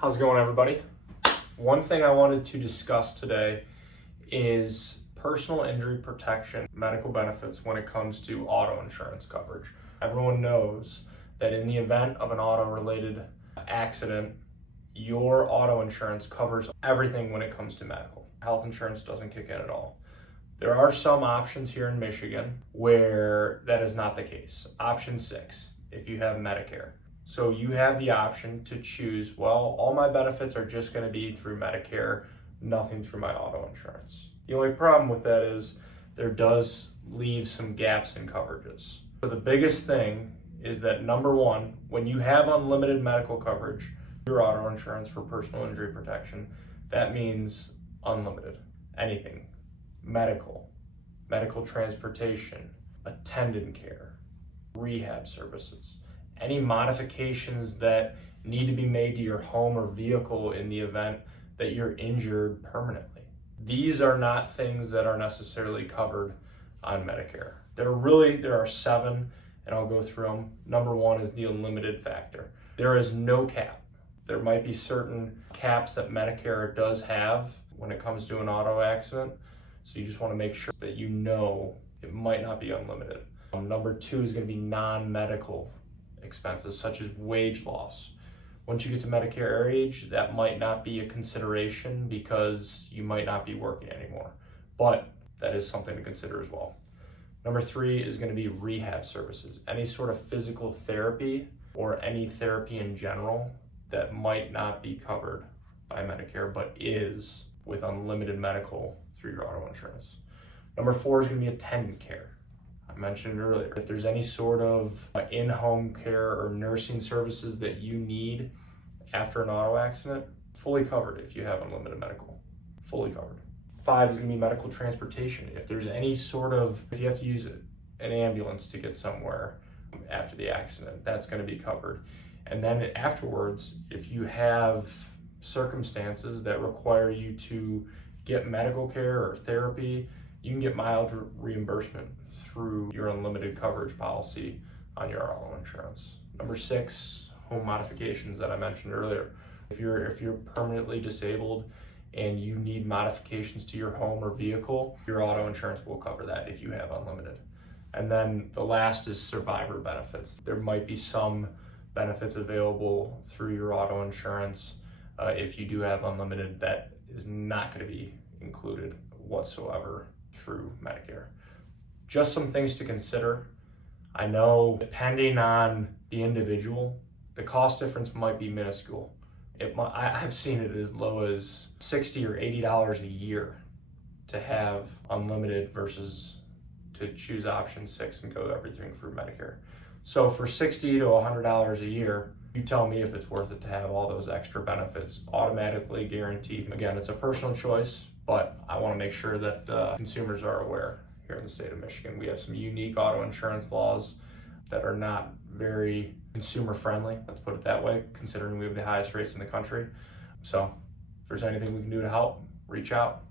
How's it going, everybody? One thing I wanted to discuss today is personal injury protection medical benefits when it comes to auto insurance coverage. Everyone knows that in the event of an auto-related accident, your auto insurance covers everything when it comes to medical. Health insurance doesn't kick in at all. There are some options here in Michigan where that is not the case. Option 6, if you have Medicare. So you have the option to choose, well, all my benefits are just going to be through Medicare, nothing through my auto insurance. The only problem with that is there does leave some gaps in coverages. So the biggest thing is that, number one, when you have unlimited medical coverage, your auto insurance for personal injury protection, that means unlimited, anything, medical transportation, attendant care, rehab services, any modifications that need to be made to your home or vehicle in the event that you're injured permanently. These are not things that are necessarily covered on Medicare. There are 7, and I'll go through them. Number 1 is the unlimited factor. There is no cap. There might be certain caps that Medicare does have when it comes to an auto accident, so you just want to make sure that you know it might not be unlimited. Number 2 is going to be non-medical expenses such as wage loss. Once you get to Medicare age, that might not be a consideration because you might not be working anymore, but that is something to consider as well. Number 3 is going to be rehab services, any sort of physical therapy or any therapy in general that might not be covered by Medicare but is with unlimited medical through your auto insurance. Number 4 is going to be attendant care. I mentioned it earlier. If there's any sort of in-home care or nursing services that you need after an auto accident, fully covered if you have unlimited medical, fully covered. 5 is going to be medical transportation. If there's any sort of, if you have to use an ambulance to get somewhere after the accident, that's going to be covered. And then afterwards, if you have circumstances that require you to get medical care or therapy, you can get mileage reimbursement through your unlimited coverage policy on your auto insurance. Number 6, home modifications that I mentioned earlier. If you're permanently disabled and you need modifications to your home or vehicle, your auto insurance will cover that if you have unlimited. And then the last is survivor benefits. There might be some benefits available through your auto insurance if you do have unlimited that is not going to be included whatsoever through Medicare. Just some things to consider. I know depending on the individual, the cost difference might be minuscule. I've seen it as low as $60 or $80 a year to have unlimited versus to choose option 6 and go everything through Medicare. So for $60 to $100 a year, you tell me if it's worth it to have all those extra benefits automatically guaranteed. Again, it's a personal choice, but I want to make sure that consumers are aware here in the state of Michigan. We have some unique auto insurance laws that are not very consumer friendly, let's put it that way, considering we have the highest rates in the country. So if there's anything we can do to help, reach out.